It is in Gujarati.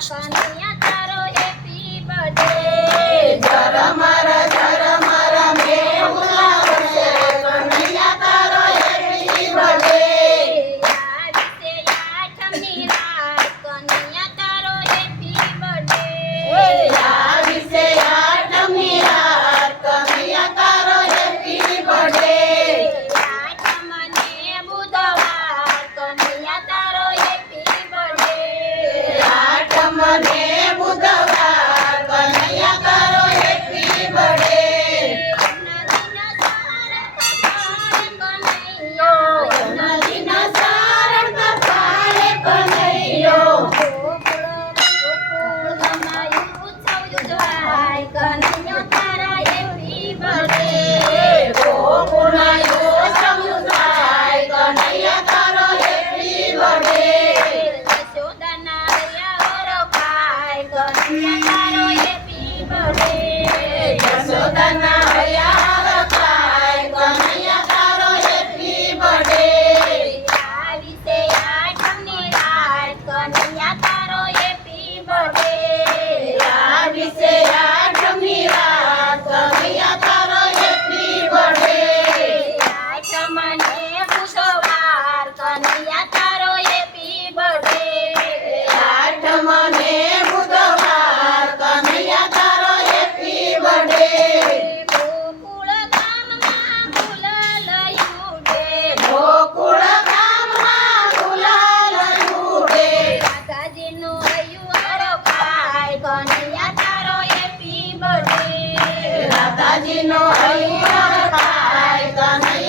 કનૈયા તારો હેપી બર્થડે ઝરમર ઝરમર મેહુલા વરસે કનૈયા તારો હેપી બર્થડે આજે આઠમની રાત કનૈયા તારો હેપી બર્થડે આવી છે આઠમની રાત કનૈયા તારો હેપી બર્થડે આઠમ ને બુધવાર કનૈયા તારો હેપી બર્થડે આઠમ ને બુધવાર કનૈયા તારો હેપી બર્થડે નદીના સારણ કપાળે કનૈયો ગોકુળાયો સમુદાય કનૈયા તારો હેપી બર્થડે યશોદાના હૈયા રખાય કનૈયા તારો હેપી બર્થડે આવી છે આઠમની રાત કનૈયા તારો હેપી બર્થડે આઠમ ને બુધવાર કનૈયા તારો હેપી બર્થડે ગોકુળ ગામમાં ગુલાલ ઉડે રાધાજીનો હૈયો રખાય કનૈયા